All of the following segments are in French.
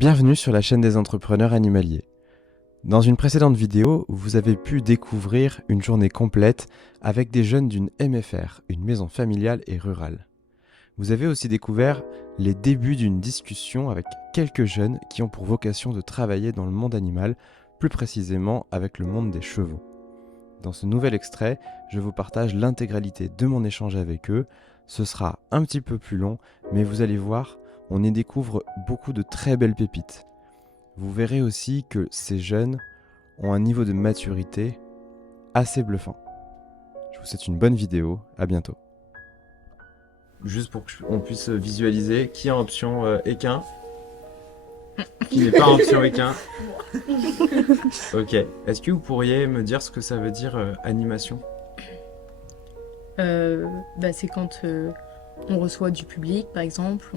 Bienvenue sur la chaîne des entrepreneurs animaliers. Dans une précédente vidéo, vous avez pu découvrir une journée complète avec des jeunes d'une MFR, une maison familiale et rurale. Vous avez aussi découvert les débuts d'une discussion avec quelques jeunes qui ont pour vocation de travailler dans le monde animal, plus précisément avec le monde des chevaux. Dans ce nouvel extrait, je vous partage l'intégralité de mon échange avec eux. Ce sera un petit peu plus long, mais vous allez voir, on y découvre beaucoup de très belles pépites. Vous verrez aussi que ces jeunes ont un niveau de maturité assez bluffant. Je vous souhaite une bonne vidéo, à bientôt. Juste pour qu'on puisse visualiser qui est en option équin, qui n'est pas en option équin. Ok, est-ce que vous pourriez me dire ce que ça veut dire animation ? C'est quand on reçoit du public, par exemple,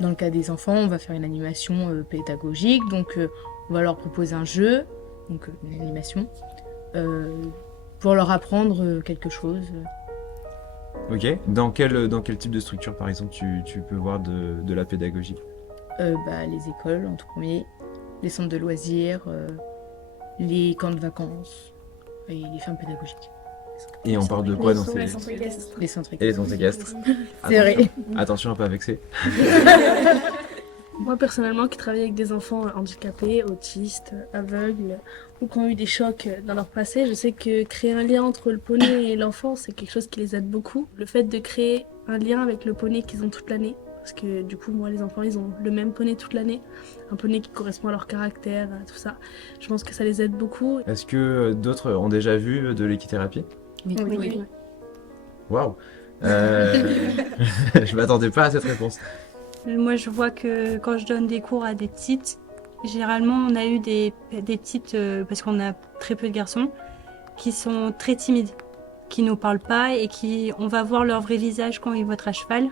dans le cas des enfants, on va faire une animation pédagogique, donc on va leur proposer un jeu, donc une animation, pour leur apprendre quelque chose. Ok, dans quel type de structure par exemple tu peux voir de la pédagogie ? Les écoles en tout premier, les centres de loisirs, les camps de vacances et les fermes pédagogiques. Et on parle de quoi dans ces... Les centres équestres. Et les centres équestres. C'est vrai. Attention à pas vexer. Moi personnellement qui travaille avec des enfants handicapés, autistes, aveugles ou qui ont eu des chocs dans leur passé, je sais que créer un lien entre le poney et l'enfant c'est quelque chose qui les aide beaucoup. Le fait de créer un lien avec le poney qu'ils ont toute l'année, parce que du coup moi les enfants ils ont le même poney toute l'année, un poney qui correspond à leur caractère, à tout ça, je pense que ça les aide beaucoup. Est-ce que d'autres ont déjà vu de l'équithérapie ? Oui. Waouh. Je m'attendais pas à cette réponse. Moi, je vois que quand je donne des cours à des petites, généralement, on a eu des petites, parce qu'on a très peu de garçons, qui sont très timides, qui nous parlent pas et on va voir leur vrai visage quand ils vont être à cheval,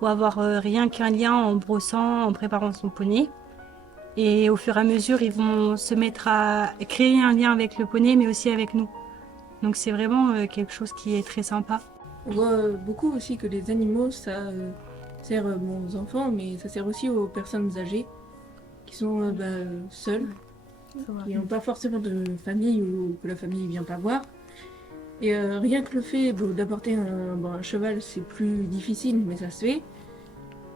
ou avoir rien qu'un lien en brossant, en préparant son poney. Et au fur et à mesure, ils vont se mettre à créer un lien avec le poney, mais aussi avec nous. Donc c'est vraiment quelque chose qui est très sympa. On voit beaucoup aussi que les animaux, ça sert aux enfants, mais ça sert aussi aux personnes âgées qui sont seules, qui n'ont pas forcément de famille ou que la famille ne vient pas voir. Et rien que le fait d'apporter un cheval, c'est plus difficile, mais ça se fait.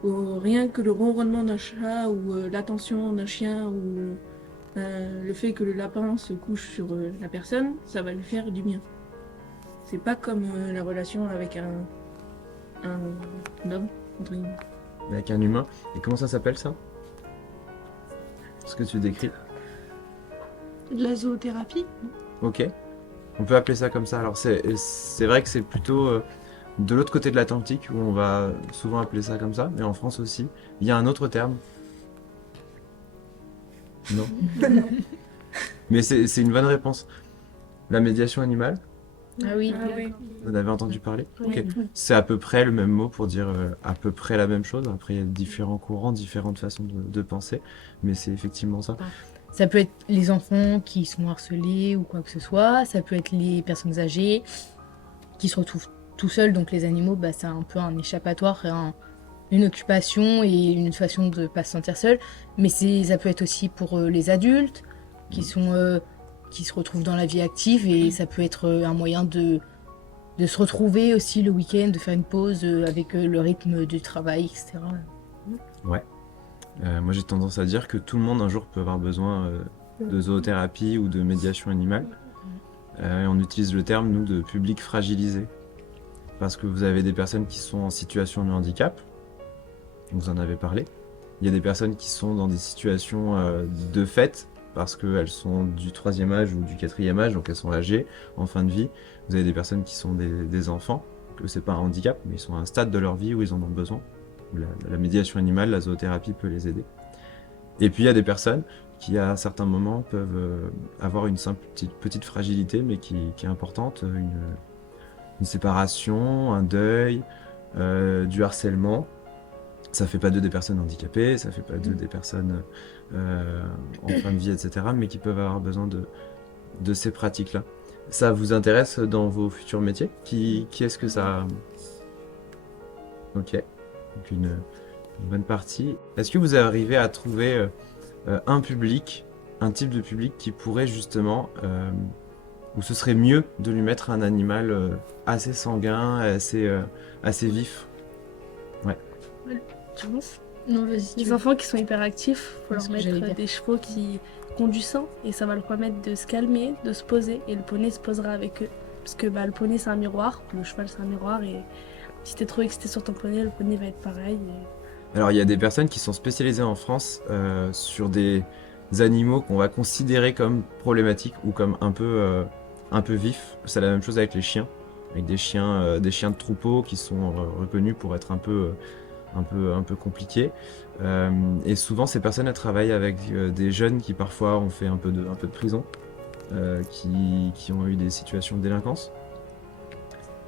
Ou rien que le ronronnement d'un chat ou l'attention d'un chien ou le fait que le lapin se couche sur la personne, ça va lui faire du bien. C'est pas comme la relation avec un homme, entre guillemets. Avec un humain. Et comment ça s'appelle ça ? Ce que tu décris. De la zoothérapie. Ok. On peut appeler ça comme ça. Alors c'est vrai que c'est plutôt de l'autre côté de l'Atlantique où on va souvent appeler ça comme ça, mais en France aussi. Il y a un autre terme. Non. Mais c'est une bonne réponse. La médiation animale, Ah oui. vous en avez entendu parler ? Oui. Ok. C'est à peu près le même mot pour dire à peu près la même chose. Après, il y a différents courants, différentes façons de penser, mais c'est effectivement ça. Ça peut être les enfants qui sont harcelés ou quoi que ce soit, ça peut être les personnes âgées qui se retrouvent tout seuls, donc les animaux, c'est un peu un échappatoire, une occupation et une façon de ne pas se sentir seul, mais ça peut être aussi pour les adultes qui se retrouvent dans la vie active et ça peut être un moyen de se retrouver aussi le week-end, de faire une pause avec le rythme du travail, etc. Ouais. Moi j'ai tendance à dire que tout le monde un jour peut avoir besoin de zoothérapie ou de médiation animale. Et on utilise le terme, nous, de public fragilisé. Parce que vous avez des personnes qui sont en situation de handicap, vous en avez parlé. Il y a des personnes qui sont dans des situations de fait, parce qu'elles sont du 3e âge ou du 4e âge, donc elles sont âgées, en fin de vie. Vous avez des personnes qui sont des enfants, que c'est pas un handicap, mais ils sont à un stade de leur vie où ils en ont besoin. La médiation animale, la zoothérapie peut les aider. Et puis il y a des personnes qui à certains moments peuvent avoir une simple petite fragilité, mais qui est importante, une séparation, un deuil, du harcèlement. Ça fait pas d'eux des personnes handicapées, ça fait pas d'eux des personnes en fin de vie, etc., mais qui peuvent avoir besoin de ces pratiques-là. Ça vous intéresse dans vos futurs métiers ? Qui est-ce que ça... Ok. Donc une bonne partie. Est-ce que vous arrivez à trouver un public, un type de public qui pourrait justement, où ce serait mieux de lui mettre un animal assez sanguin, assez vif? Tu penses? Non, vas-y. Les enfants qui sont hyperactifs, faut C'est leur ce que j'allais mettre dire. des chevaux qui ont du sang et ça va leur permettre de se calmer, de se poser et le poney se posera avec eux. Parce que le poney c'est un miroir, le cheval c'est un miroir et si t'es trop excité sur ton poney, le poney va être pareil. Alors il y a des personnes qui sont spécialisées en France sur des animaux qu'on va considérer comme problématiques ou comme un peu vifs. C'est la même chose avec les chiens, avec des chiens de troupeau qui sont reconnus pour être un peu compliqués. Et souvent ces personnes elles travaillent avec des jeunes qui parfois ont fait un peu de prison, qui ont eu des situations de délinquance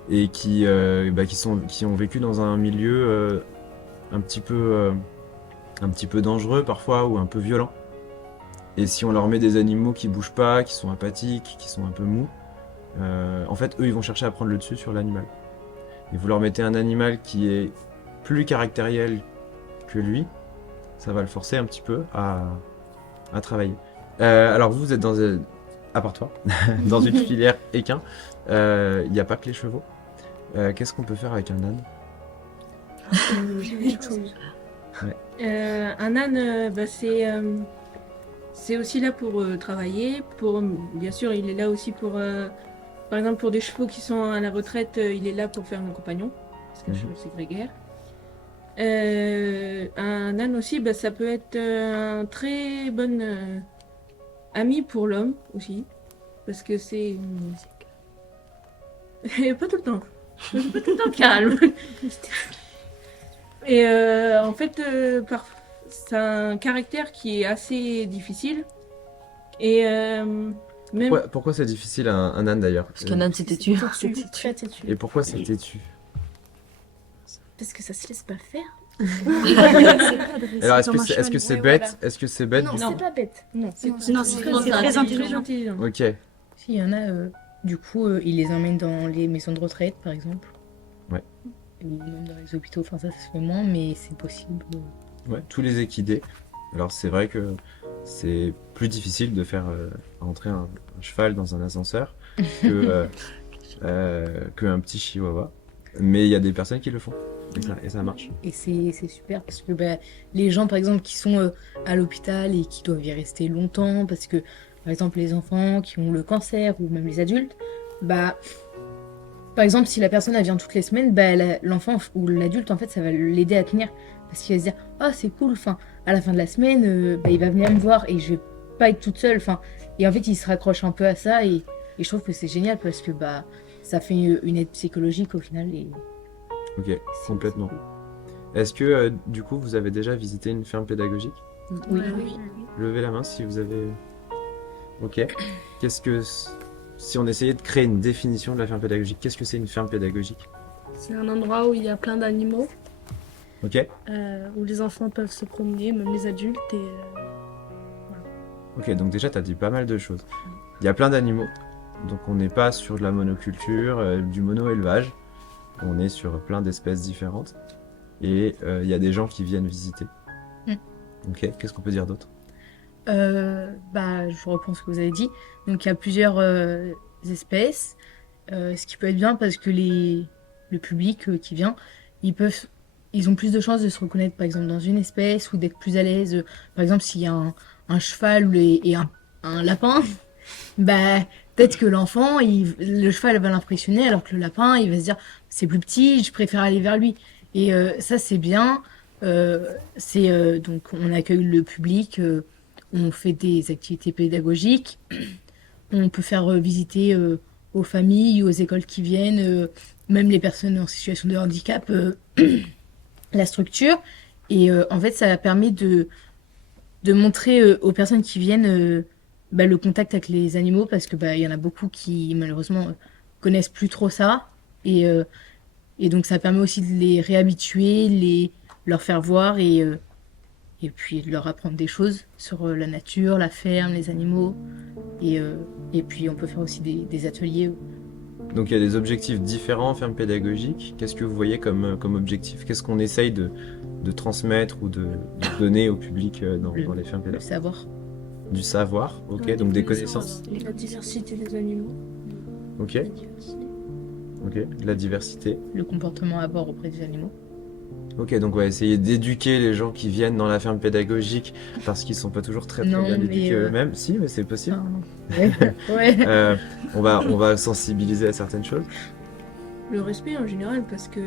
et qui ont vécu dans un milieu un petit peu dangereux parfois ou un peu violent. Et si on leur met des animaux qui bougent pas, qui sont apathiques, qui sont un peu mous, en fait eux ils vont chercher à prendre le dessus sur l'animal. Et vous leur mettez un animal qui est plus caractériel que lui, ça va le forcer un petit peu à travailler. Alors vous êtes à part toi, dans une filière équin, il n'y a pas que les chevaux. Qu'est-ce qu'on peut faire avec un âne? Un âne, c'est aussi là pour travailler. Bien sûr, il est là aussi pour, par exemple, pour des chevaux qui sont à la retraite, il est là pour faire un compagnon, parce qu'un cheval c'est grégaire. Un âne aussi, ça peut être un très bon ami pour l'homme aussi, parce que c'est pas tout le temps, pas tout le temps calme. Et en fait, c'est un caractère qui est assez difficile. Et même. Pourquoi c'est difficile un âne d'ailleurs? Parce qu'un âne c'est têtu. C'est très têtu. Et pourquoi c'est têtu? Parce que ça se laisse pas faire. Alors est-ce que c'est bête? Voilà. Est-ce que c'est bête? Non, du- c'est pas bête. Non, Non, c'est très intelligent. Ok. Si, il y en a, du coup, ils les emmènent dans les maisons de retraite, par exemple. Ouais. Ou même dans les hôpitaux, enfin ça se fait moins, mais c'est possible. Ouais, tous les équidés. Alors c'est vrai que c'est plus difficile de faire entrer un cheval dans un ascenseur qu'un petit chihuahua. Mais il y a des personnes qui le font. Et ça marche. Et c'est super parce que les gens, par exemple, qui sont à l'hôpital et qui doivent y rester longtemps, parce que, par exemple, les enfants qui ont le cancer ou même les adultes, par exemple, si la personne elle vient toutes les semaines, l'enfant ou l'adulte, en fait, ça va l'aider à tenir. Parce qu'il va se dire, oh, c'est cool, enfin, à la fin de la semaine, il va venir me voir et je vais pas être toute seule. Enfin, et en fait, il se raccroche un peu à ça et je trouve que c'est génial parce que ça fait une aide psychologique au final. Et Ok, complètement. Est-ce que du coup vous avez déjà visité une ferme pédagogique? oui. Levez la main si vous avez. Ok. Si on essayait de créer une définition de la ferme pédagogique, qu'est-ce que c'est une ferme pédagogique? C'est un endroit où il y a plein d'animaux, Ok. où les enfants peuvent se promener, même les adultes. Et Ok, donc déjà tu as dit pas mal de choses. Il y a plein d'animaux, donc on n'est pas sur de la monoculture, du mono-élevage. On est sur plein d'espèces différentes. Et il y a des gens qui viennent visiter. Ok, qu'est-ce qu'on peut dire d'autre? Je reprends ce que vous avez dit. Donc il y a plusieurs espèces, ce qui peut être bien parce que le public qui vient, ils ont plus de chances de se reconnaître par exemple dans une espèce ou d'être plus à l'aise. Par exemple, s'il y a un cheval et un lapin, peut-être que l'enfant, le cheval va l'impressionner alors que le lapin, il va se dire c'est plus petit, je préfère aller vers lui. Et ça c'est bien. Donc on accueille le public. On fait des activités pédagogiques. On peut faire visiter aux familles, aux écoles qui viennent, même les personnes en situation de handicap, la structure. Et en fait, ça permet de montrer aux personnes qui viennent le contact avec les animaux parce que il y en a beaucoup qui malheureusement connaissent plus trop ça. Et donc ça permet aussi de les réhabituer, leur faire voir et puis de leur apprendre des choses sur la nature, la ferme, les animaux. Et puis on peut faire aussi des ateliers Donc il y a des objectifs différents en ferme pédagogique. Qu'est-ce que vous voyez comme objectif? Qu'est-ce qu'on essaye de transmettre ou de donner au public dans les fermes Le pédagogiques? savoir. Du savoir, ok, Ouais, donc des des connaissances. La diversité des animaux. Ok, La diversité. ok, de la diversité. Le comportement à avoir auprès des animaux. Ok, donc on va essayer d'éduquer les gens qui viennent dans la ferme pédagogique parce qu'ils sont pas toujours très Non, bien mais, éduqués eux-mêmes. Si, mais c'est possible. Enfin, ouais. On va sensibiliser à certaines choses. Le respect en général, parce que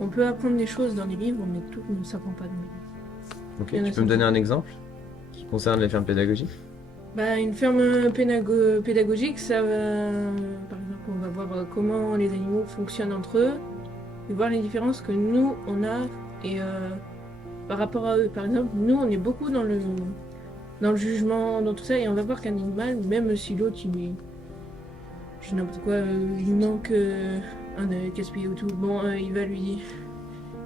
on peut apprendre des choses dans les livres, mais tout ne s'apprend pas dans les livres. Ok, Il y en a tu peux me donner un exemple qui concerne les fermes pédagogiques? Bah, une ferme pédagogique, ça va... Par exemple, on va voir comment les animaux fonctionnent entre eux, et voir les différences que nous, on a, et par rapport à eux. Par exemple, nous, on est beaucoup dans le jugement, dans tout ça, et on va voir qu'un animal, même si l'autre, je sais n'importe quoi, il manque un œil casse-pied ou tout, bon, il va lui...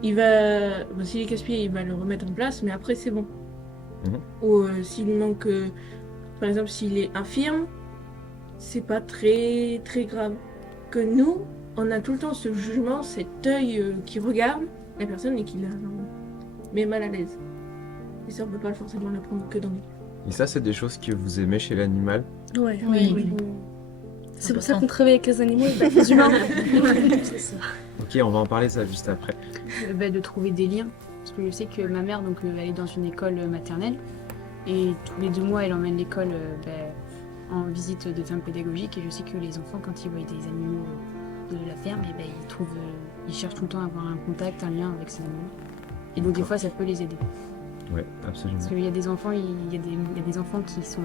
Bon, s'il est casse-pied, il va le remettre en place, mais après, c'est bon. Ou s'il lui manque... par exemple, s'il est infirme, c'est pas très très grave. Que nous, on a tout le temps ce jugement, cet œil qui regarde la personne et qui la met mal à l'aise. Et ça, on peut pas forcément l'apprendre que dans les livres. Et ça, c'est des choses que vous aimez chez l'animal? Ouais, Oui. C'est pour ça qu'on travaille avec les animaux et pas avec les humains. C'est ça. Ok, on va en parler ça juste après. De trouver des liens. Parce que je sais que ma mère, donc, elle est dans une école maternelle. Et tous les 2 mois, elle emmène l'école en visite de ferme pédagogique. Et je sais que les enfants, quand ils voient des animaux de la ferme, ils cherchent tout le temps à avoir un contact, un lien avec ces animaux. Et donc des fois, ça peut les aider. Ouais, absolument. Parce qu'il y a des enfants, il y a des enfants qui sont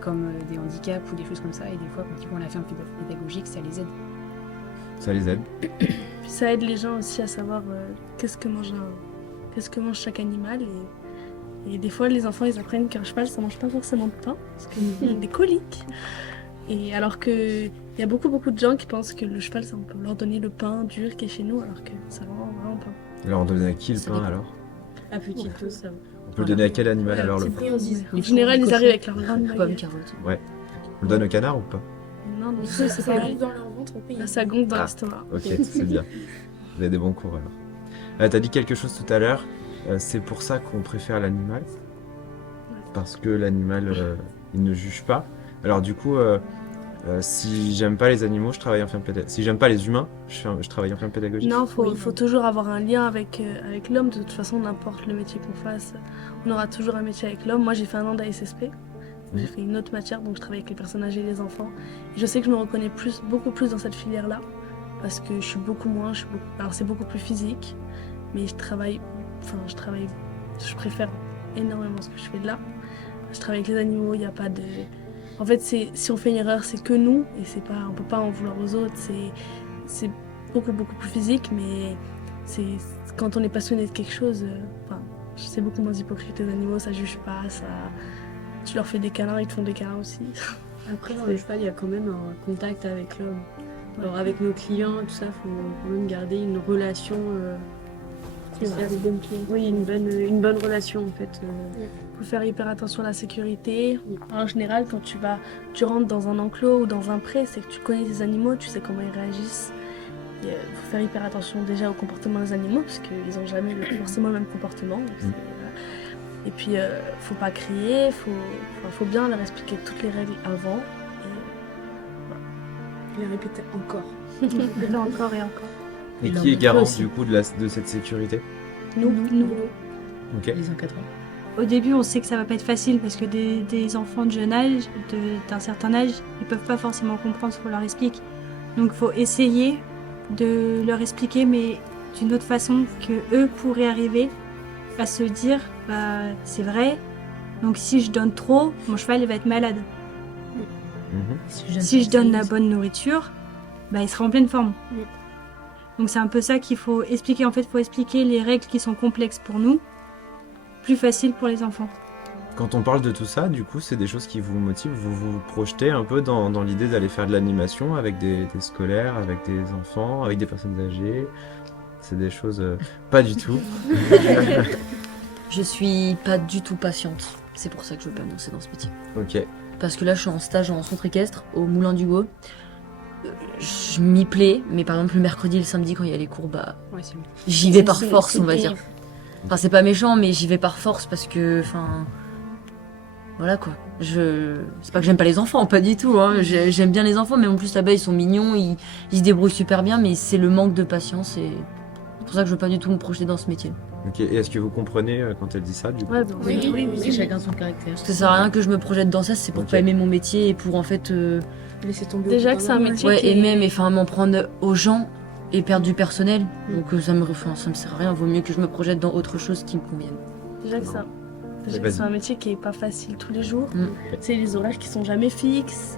comme des handicaps ou des choses comme ça. Et des fois, quand ils vont à la ferme pédagogique, ça les aide. Ça les aide. Puis ça aide les gens aussi à savoir qu'est-ce que mange chaque animal. Et des fois, les enfants, ils apprennent qu'un cheval, ça mange pas forcément de pain, parce qu'ils ont des coliques. Et alors que il y a beaucoup de gens qui pensent que le cheval, ça, on peut leur donner le pain dur qui est chez nous, alors que ça rend vraiment pas. Alors on donne à qui le Ça pain dépend. alors? À petite dose, ça va. On peut le donner à quel animal alors le pain? En général, ils arrivent avec leur grande Pommes, baguette. carottes. On le donne au canard ou pas? Non, ça, c'est pas dans leur ventre, on peut y Là, ça gonfle dans Ah. l'estomac. Ok, c'est bien. Vous avez des bons cours alors. T'as dit quelque chose tout à l'heure, c'est pour ça qu'on préfère l'animal. Parce que l'animal, il ne juge pas. Alors du coup, si j'aime pas les animaux, je travaille en ferme pédagogique. Si j'aime pas les humains, je travaille en ferme pédagogique. Non, il faut toujours avoir un lien avec l'homme. De toute façon, n'importe le métier qu'on fasse, on aura toujours un métier avec l'homme. Moi, j'ai fait un an d'ASSP. J'ai fait une autre matière, donc je travaille avec les personnes âgées et les enfants. Et je sais que je me reconnais beaucoup plus dans cette filière-là. Parce que je suis beaucoup moins, alors c'est beaucoup plus physique. Mais je préfère énormément ce que je fais là. Je travaille avec les animaux, il n'y a pas de... En fait, si on fait une erreur, c'est que nous. Et on peut pas en vouloir aux autres. C'est beaucoup plus physique, mais quand on est passionné de quelque chose, c'est beaucoup moins hypocrite. Les animaux, ça juge pas, tu leur fais des câlins, ils te font des câlins aussi. Après, dans le cheval, il y a quand même un contact avec l'homme. Alors, avec nos clients, tout ça, il faut quand même garder une relation. Oui, une bonne relation en fait. Faut faire hyper attention à la sécurité. En général, quand tu rentres dans un enclos ou dans un pré, c'est que tu connais tes animaux, tu sais comment ils réagissent. Il faut faire hyper attention déjà au comportement des animaux, parce qu'ils n'ont jamais forcément le même comportement. Et puis, faut pas crier, faut bien leur expliquer toutes les règles avant. Je les répétais encore. Encore et encore. Et leur qui est montrer garant aussi. du coup de cette sécurité? Nous. Ok. Les encadrants. Au début, on sait que ça va pas être facile parce que des enfants de jeune âge, d'un certain âge, ils peuvent pas forcément comprendre ce qu'on leur explique. Donc, il faut essayer de leur expliquer, mais d'une autre façon que eux pourraient arriver à se dire, c'est vrai. Donc, si je donne trop, mon cheval il va être malade. Mhm. Si je donne la bonne nourriture, il sera en pleine forme. Mm. Donc c'est un peu ça qu'il faut expliquer. En fait, il faut expliquer les règles qui sont complexes pour nous, plus faciles pour les enfants. Quand on parle de tout ça, du coup, c'est des choses qui vous motivent, vous vous projetez un peu dans l'idée d'aller faire de l'animation avec des scolaires, avec des enfants, avec des personnes âgées. C'est des choses pas du tout. Je suis pas du tout patiente. C'est pour ça que je veux pas me lancer dans ce métier. Ok. Parce que là, je suis en stage en centre équestre au Moulin du Beau. je m'y plais, mais par exemple le mercredi et le samedi quand il y a les cours, bah Ouais, c'est bon. j'y vais par C'est- force, c'est on va dire. terrible. Enfin, c'est pas méchant, mais j'y vais par force parce que, enfin, voilà quoi. C'est pas que j'aime pas les enfants, pas du tout. Hein. J'aime bien les enfants, mais en plus là-bas ils sont mignons, ils se débrouillent super bien, mais c'est le manque de patience et c'est pour ça que je veux pas du tout me projeter dans ce métier. Ok, et est-ce que vous comprenez quand elle dit ça du coup? Ouais, bah, Oui, c'est chacun son caractère. Parce que ça sert à rien que je me projette dans ça, c'est pour Ok. pas aimer mon métier et pour en fait, Laisser tomber. Déjà que c'est un métier ouais, qui et est- même, enfin, m'en prendre aux gens et perdre du personnel. Donc ça me sert à rien. Vaut mieux que je me projette dans autre chose qui me convienne. Déjà que ça. Déjà que Vas-y. c'est un métier qui est pas facile tous les jours. Mm. C'est les horaires qui sont jamais fixes.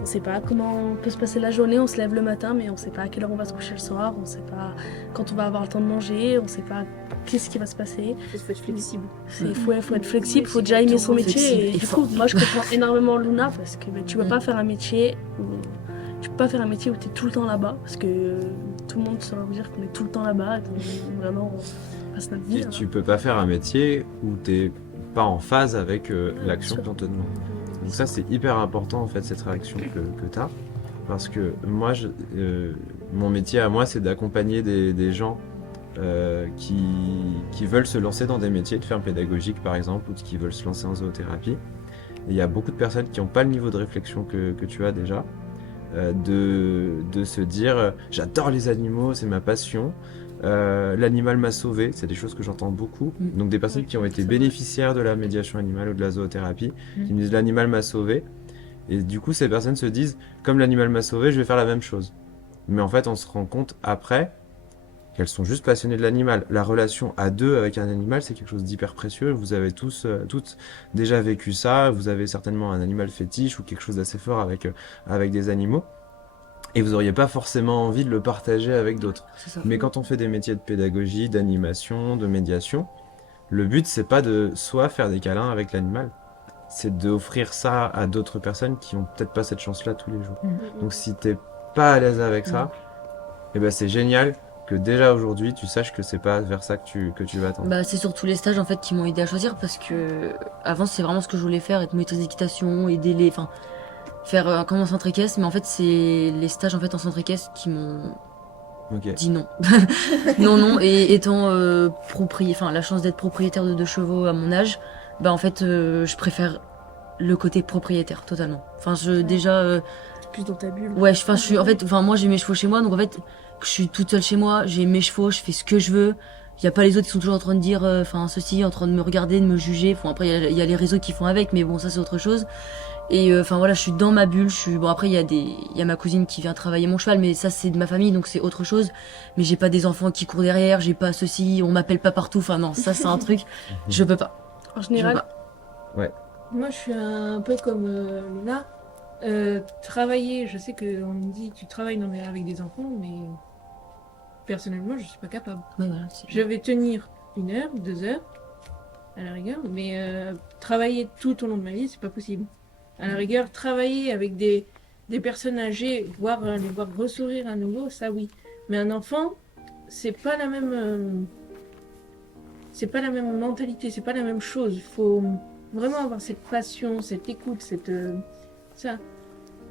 On sait pas comment peut se passer la journée. On se lève le matin, mais on sait pas à quelle heure on va se coucher le soir. On sait pas quand on va avoir le temps de manger. On sait pas qu'est-ce qui va se passer. Il faut être flexible. Il faut être flexible, il faut déjà aimer son métier. Flexible Et et du fort. coup, moi je comprends énormément Luna parce que tu peux Mm. pas faire un métier où tu peux pas faire un métier où tu es tout le temps là-bas parce que tout le monde saura vous dire qu'on est tout le temps là-bas. Donc, vraiment, on passe notre vie. Et là-bas. tu peux pas faire un métier où t'es pas en phase avec l'action sûr. qu'on te demande. Donc ça c'est hyper important en fait cette réaction que tu as. Parce que moi, mon métier à moi c'est d'accompagner des gens qui veulent se lancer dans des métiers de ferme pédagogique par exemple ou qui veulent se lancer en zoothérapie. Et il y a beaucoup de personnes qui n'ont pas le niveau de réflexion que tu as déjà. De se dire j'adore les animaux, c'est ma passion. L'animal m'a sauvé, c'est des choses que j'entends beaucoup. Mm. Donc des personnes qui ont été c'est vrai. bénéficiaires de la médiation animale ou de la zoothérapie, Mm. qui me disent l'animal m'a sauvé. Et du coup, ces personnes se disent comme l'animal m'a sauvé, je vais faire la même chose. Mais en fait, on se rend compte après qu'elles sont juste passionnées de l'animal. La relation à deux avec un animal, c'est quelque chose d'hyper précieux. Vous avez tous, toutes déjà vécu ça. Vous avez certainement un animal fétiche ou quelque chose d'assez fort avec des animaux. Et vous n'auriez pas forcément envie de le partager avec d'autres. C'est ça. Mais quand on fait des métiers de pédagogie, d'animation, de médiation, le but c'est pas de soit faire des câlins avec l'animal, c'est d'offrir ça à d'autres personnes qui ont peut-être pas cette chance-là tous les jours. Donc si t'es pas à l'aise avec ça, et ben c'est génial que déjà aujourd'hui tu saches que c'est pas vers ça que tu vas tendre. Bah, c'est surtout les stages en fait qui m'ont aidé à choisir parce que avant c'est vraiment ce que je voulais faire, être maîtresse d'équitation, aider les, enfin faire comme en centre équestre, mais en fait c'est les stages en fait en centre équestre qui m'ont Ok. dit non. non, et étant enfin la chance d'être propriétaire de 2 chevaux à mon âge, bah en fait je préfère le côté propriétaire totalement. Enfin déjà Plus dans ta bulle. ouais, je suis en fait enfin moi j'ai mes chevaux chez moi donc en fait je suis toute seule chez moi, j'ai mes chevaux, je fais ce que je veux. Il y a pas les autres qui sont toujours en train de dire enfin ceci, en train de me regarder, de me juger. Enfin après il y a les réseaux qui font avec mais bon ça c'est autre chose. Et enfin voilà, je suis dans ma bulle, bon après il y a ma cousine qui vient travailler mon cheval mais ça c'est de ma famille donc c'est autre chose. Mais j'ai pas des enfants qui courent derrière, j'ai pas ceci, on m'appelle pas partout. Enfin non, ça c'est un truc, je peux pas. En Je général, peux pas. Moi, je suis un peu comme Luna. Travailler, je sais qu'on me dit tu travailles avec des enfants, mais personnellement, je suis pas capable. Ouais, voilà, Je vais tenir 1 heure, 2 heures, à la rigueur, mais travailler tout au long de ma vie, c'est pas possible. À la rigueur, travailler avec des personnes âgées, les voir ressourire à nouveau, ça oui. Mais un enfant, c'est pas la même mentalité, c'est pas la même chose. Il faut vraiment avoir cette passion, cette écoute, ça.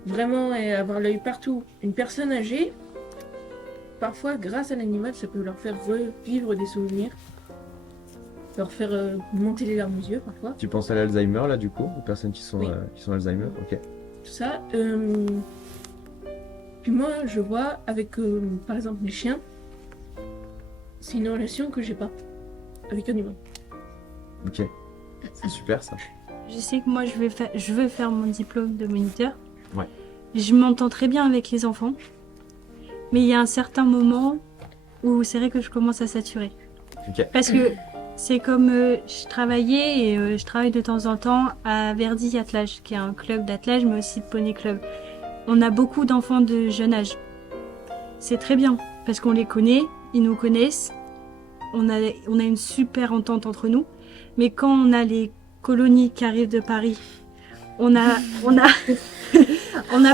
Vraiment et avoir l'œil partout. Une personne âgée, parfois, grâce à l'animal, ça peut leur faire revivre des souvenirs, leur faire monter les larmes aux yeux parfois. Tu penses à l'Alzheimer là du coup, aux personnes qui sont Oui. Alzheimer, ok. Tout ça. Puis moi, je vois avec, par exemple, les chiens, c'est une relation que j'ai pas avec un humain. Ok. C'est super ça. Je sais que moi, je veux faire mon diplôme de moniteur. Ouais. Je m'entends très bien avec les enfants. Mais il y a un certain moment où c'est vrai que je commence à saturer. Ok. Parce que c'est comme je travaillais et je travaille de temps en temps à Verdi Attelage, qui est un club d'attelage, mais aussi de poney club. On a beaucoup d'enfants de jeune âge. C'est très bien, parce qu'on les connaît, ils nous connaissent. On a une super entente entre nous. Mais quand on a les colonies qui arrivent de Paris, on n'a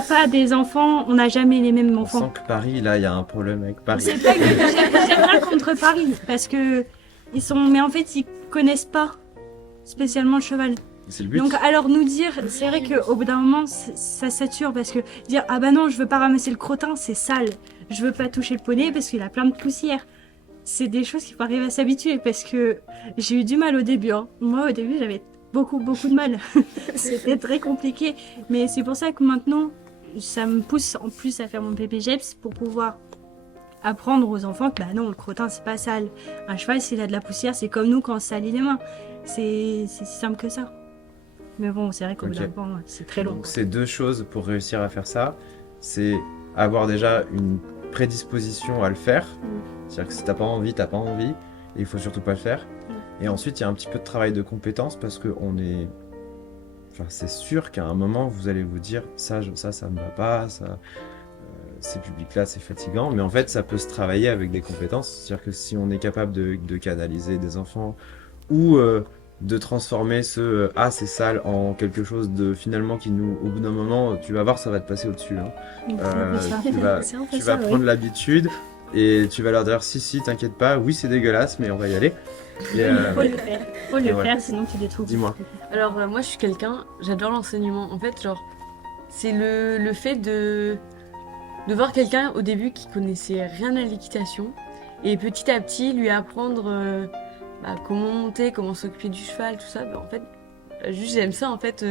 pas des enfants, on n'a jamais les mêmes On enfants. sent que Paris, là, il y a un problème avec Paris. C'est pas que j'ai rien contre Paris, parce que mais en fait ils connaissent pas spécialement le cheval. C'est le but. Donc alors nous dire, c'est vrai qu'au bout d'un moment ça sature parce que dire ah bah non je veux pas ramasser le crottin c'est sale, je veux pas toucher le poney parce qu'il a plein de poussière. C'est des choses qu'il faut arriver à s'habituer parce que j'ai eu du mal au début. Hein. Moi au début j'avais beaucoup de mal. C'était très compliqué. Mais c'est pour ça que maintenant ça me pousse en plus à faire mon PPGEPS pour pouvoir apprendre aux enfants que bah non le crottin c'est pas sale. Un cheval s'il a de la poussière c'est comme nous quand on se salit les mains. C'est si simple que ça. Mais bon, c'est vrai qu'au bout Ok. d'un moment, c'est très long. Donc c'est deux choses pour réussir à faire ça. C'est avoir déjà une prédisposition à le faire. C'est-à-dire que si t'as pas envie, t'as pas envie. Et il faut surtout pas le faire. Et ensuite, il y a un petit peu de travail de compétence parce que on est... Enfin, c'est sûr qu'à un moment, vous allez vous dire ça me va pas, ça, ces publics-là, c'est fatigant. Mais en fait, ça peut se travailler avec des compétences. C'est-à-dire que si on est capable de canaliser des enfants ou de transformer ce ah c'est sale en quelque chose de finalement qui nous au bout d'un moment tu vas voir ça va te passer au-dessus hein. C'est un peu Tu ça, vas ouais. prendre l'habitude et tu vas leur dire si t'inquiète pas oui c'est dégueulasse mais on va y aller et, Faut le et ouais. faire, sinon tu détruis. Dis-moi. Alors moi je suis quelqu'un, j'adore l'enseignement. En fait, genre, c'est le fait de voir quelqu'un au début qui connaissait rien à l'équitation et petit à petit lui apprendre comment monter, comment s'occuper du cheval, tout ça. En fait, juste j'aime ça en fait,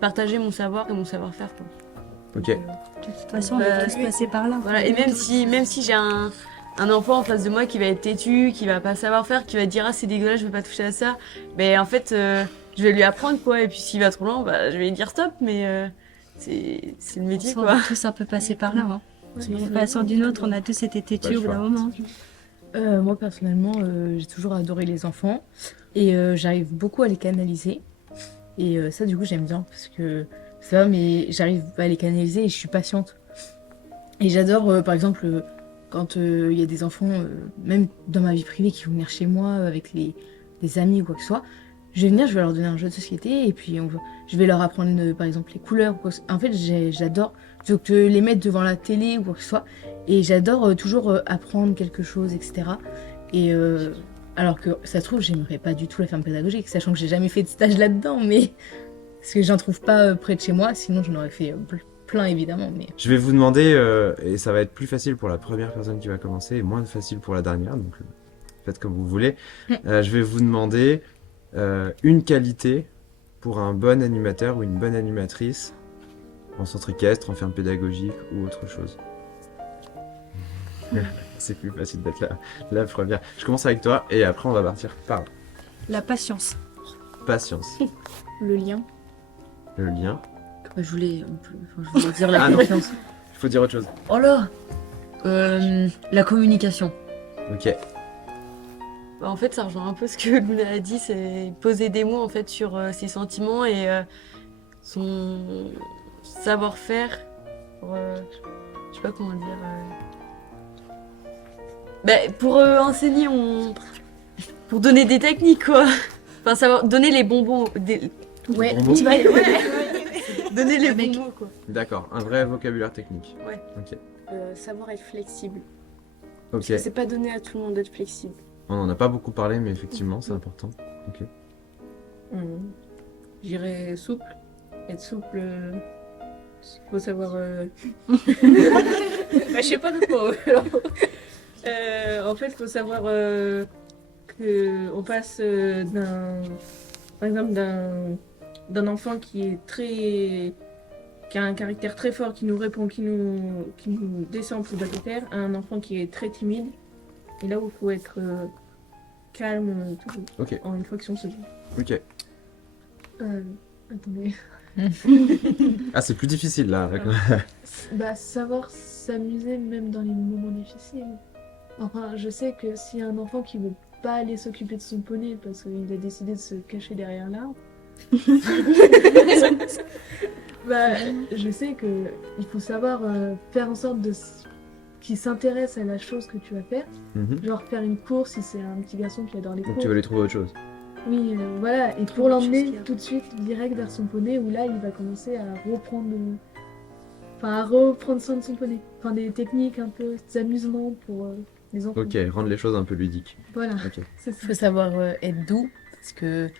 partager mon savoir et mon savoir-faire. Quoi. Ok. De toute façon, on est tous passés par là. Voilà, et même si j'ai un enfant en face de moi qui va être têtu, qui va pas savoir faire, qui va dire ah c'est dégueulasse, je veux pas toucher à ça, mais en fait je vais lui apprendre quoi, et puis s'il va trop loin, je vais lui dire stop, mais c'est le métier On quoi. est tous un peu passés par là. Hein. D'une façon ou d'une autre, on a tous été têtus au bout d'un moment. Moi personnellement, j'ai toujours adoré les enfants et j'arrive beaucoup à les canaliser. Et ça, du coup, j'aime bien parce que ça va, mais j'arrive à les canaliser et je suis patiente. Et j'adore, par exemple, quand il y a des enfants, même dans ma vie privée, qui vont venir chez moi avec des amis ou quoi que ce soit. Je vais venir, je vais leur donner un jeu de société et puis je vais leur apprendre, par exemple, les couleurs. En fait, j'adore plutôt que de les mettre devant la télé ou quoi que ce soit. Et j'adore toujours apprendre quelque chose, etc. Et alors que ça se trouve, j'aimerais pas du tout la ferme pédagogique, sachant que j'ai jamais fait de stage là-dedans, mais parce que j'en trouve pas près de chez moi, sinon j'en aurais fait plein évidemment. Mais Je vais vous demander et ça va être plus facile pour la première personne qui va commencer et moins facile pour la dernière donc faites comme vous voulez. Je vais vous demander une qualité pour un bon animateur ou une bonne animatrice en centre équestre, en ferme pédagogique ou autre chose. C'est plus facile d'être la première. Je commence avec toi et après on va partir par La patience. patience. Le lien. Le lien. Je voulais dire la Ah non. confiance. Il faut dire autre chose. Oh là la communication. Ok. En fait, ça rejoint un peu ce que Luna a dit, c'est poser des mots en fait sur ses sentiments et son savoir-faire. Je sais pas comment dire. Pour enseigner, pour donner des techniques quoi. Enfin, savoir donner les bonbons. ouais, Bon mot. Donner les bons mots quoi. D'accord, un vrai vocabulaire technique. Ouais. Ok. Savoir être flexible. Ok. C'est pas donné à tout le monde d'être flexible. On en a pas beaucoup parlé, mais effectivement, c'est important. Ok. J'irais souple. Être souple, faut savoir. Je sais pas de quoi. En fait, faut savoir que on passe par exemple, d'un enfant qui a un caractère très fort, qui nous répond, qui nous descend plus bas de terre, à un enfant qui est très timide. Et là où il faut être calme, toujours. Ok. En une fois que se dit. Ok. Attendez. Ah, c'est plus difficile là. d'accord. Savoir s'amuser même dans les moments difficiles. Enfin, je sais que s'il y a un enfant qui veut pas aller s'occuper de son poney parce qu'il a décidé de se cacher derrière l'arbre, je sais que il faut savoir faire en sorte qu'il s'intéresse à la chose que tu vas faire. Mhm. Genre faire une course si c'est un petit garçon qui adore les Donc courses. tu vas lui trouver autre chose. Oui, voilà. Et pour l'emmener tout de suite direct vers son poney, où là, il va commencer à reprendre soin de son poney. Enfin, des techniques un peu d'amusement pour les enfants. Ok, rendre les choses un peu ludiques. Voilà. Ok. C'est il ça. faut savoir être doux parce que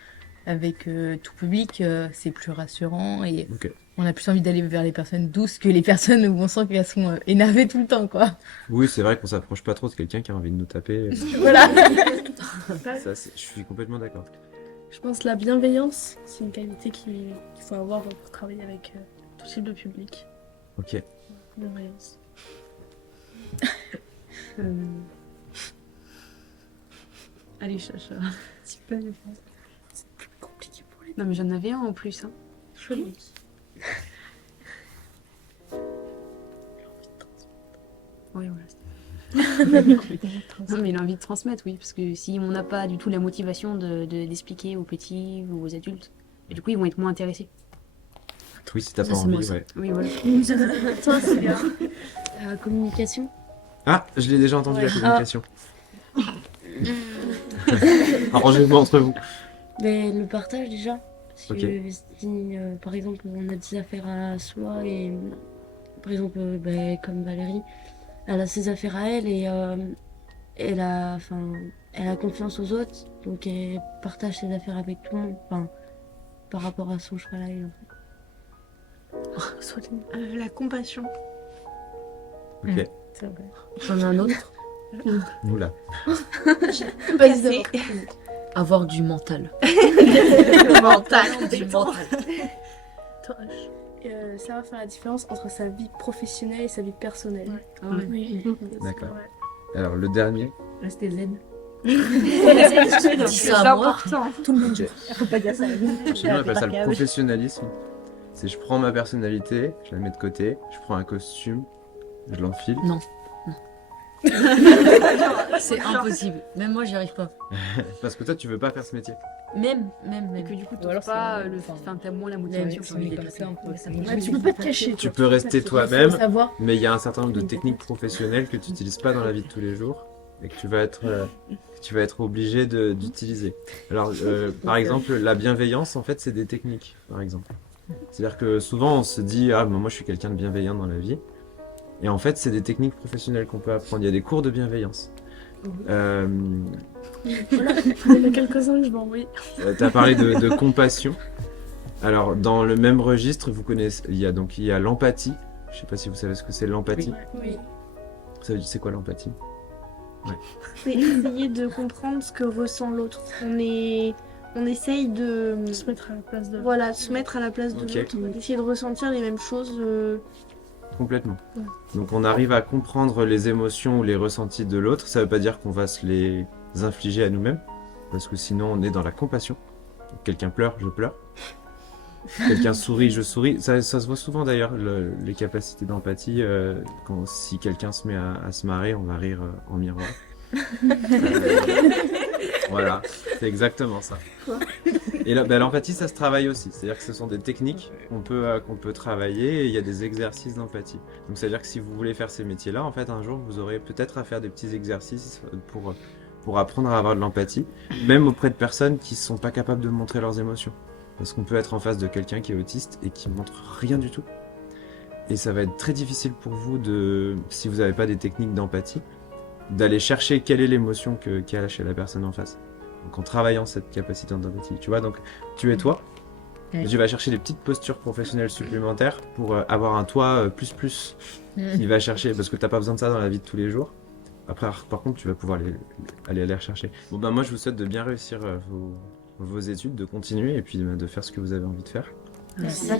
avec tout public, c'est plus rassurant et Ok. on a plus envie d'aller vers les personnes douces que les personnes où on sent qu'elles sont énervées tout le temps, quoi. Oui, c'est vrai qu'on s'approche pas trop de quelqu'un qui a envie de nous taper. Voilà. Ça, je suis complètement d'accord. Je pense que la bienveillance, c'est une qualité qu'il faut avoir pour travailler avec tout type de public. Ok. Bienveillance. Allez, Chacha. Tu peux le faire. Compliqué pour les Non, mais j'en avais un en plus. Hein. jolies. Oui, voilà. Non, mais il a envie de transmettre, oui, parce que si on n'a pas du tout la motivation d'expliquer aux petits ou aux adultes, et du coup, ils vont être moins intéressés. Oui, si t'as Ça, pas c'est moi, envie, ça. ouais. Oui, voilà. Toi, c'est bien. Communication. Ah, je l'ai déjà entendu, la communication. Arrangez-vous entre vous. Mais le partage déjà. Parce Ok. que si par exemple on a des affaires à soi et par exemple comme Valérie, elle a ses affaires à elle et elle a confiance aux autres, donc elle partage ses affaires avec tout le monde, enfin, par rapport à son cheval à elle. La compassion. Ok. C'est vrai. J'en ai un autre. Oula. Vas-y. Avoir du mental. Mental. Du mental. Ça va faire la différence entre sa vie professionnelle et sa vie personnelle. Ah ouais. Oui. D'accord. Alors, le dernier. Restez zen. Dis ça à moi. Tout le monde joue. Faut pas dire ça. Chez nous, on appelle ça le professionnalisme. C'est je prends ma personnalité, je la mets de côté, je prends un costume, je l'enfile. C'est impossible. Même moi, j'y arrive pas. Parce que toi, tu veux pas faire ce métier. Même. Et que du coup, Ou alors t'as pas c'est- le... enfin, Enfin, t'as moins la Même motivation. si on est comme ça, un peu, ça me Ouais, tu peux pas te cacher. Tu peux rester toi-même, Faut savoir. mais il y a un certain nombre de techniques professionnelles que tu n'utilises pas dans la vie de tous les jours et que tu vas être obligé d'utiliser. Alors, par exemple, la bienveillance, en fait, c'est des techniques, par exemple. C'est-à-dire que souvent, on se dit, ah, ben, moi, je suis quelqu'un de bienveillant dans la vie. Et en fait, c'est des techniques professionnelles qu'on peut apprendre. Il y a des cours de bienveillance. Il y en a quelques-uns que je vais envoyer. Tu as parlé de compassion. Alors, dans le même registre, vous connaissez, il y a l'empathie. Je sais pas si vous savez ce que c'est l'empathie. Oui. Ça veut dire, c'est quoi l'empathie? C'est essayer de comprendre ce que ressent l'autre. On essaye de Se mettre à la place de. voilà, se mettre à la place de Ok. l'autre, essayer de ressentir les mêmes choses. Complètement. Ouais. Donc on arrive à comprendre les émotions ou les ressentis de l'autre. Ça veut pas dire qu'on va se les infliger à nous-mêmes, parce que sinon on est dans la compassion. Donc, quelqu'un pleure, je pleure. Quelqu'un sourit, je souris. Ça se voit souvent d'ailleurs, les capacités d'empathie. Si quelqu'un se met à se marrer, on va rire en miroir. Voilà, c'est exactement ça. Et l'empathie, ça se travaille aussi. C'est-à-dire que ce sont des techniques qu'on peut travailler et il y a des exercices d'empathie. Donc c'est-à-dire que si vous voulez faire ces métiers-là, en fait, un jour, vous aurez peut-être à faire des petits exercices pour apprendre à avoir de l'empathie, même auprès de personnes qui ne sont pas capables de montrer leurs émotions. Parce qu'on peut être en face de quelqu'un qui est autiste et qui montre rien du tout. Et ça va être très difficile pour vous, si vous n'avez pas des techniques d'empathie, d'aller chercher quelle est l'émotion qu'il y a chez la personne en face. Donc en travaillant cette capacité d'empathie. Tu vois, donc tu es toi, Ouais. et tu vas chercher des petites postures professionnelles supplémentaires pour avoir un toi plus qui va chercher, parce que tu n'as pas besoin de ça dans la vie de tous les jours. Après, par contre, tu vas pouvoir aller les rechercher. Bon ben moi, je vous souhaite de bien réussir vos études, de continuer et puis de faire ce que vous avez envie de faire. Merci.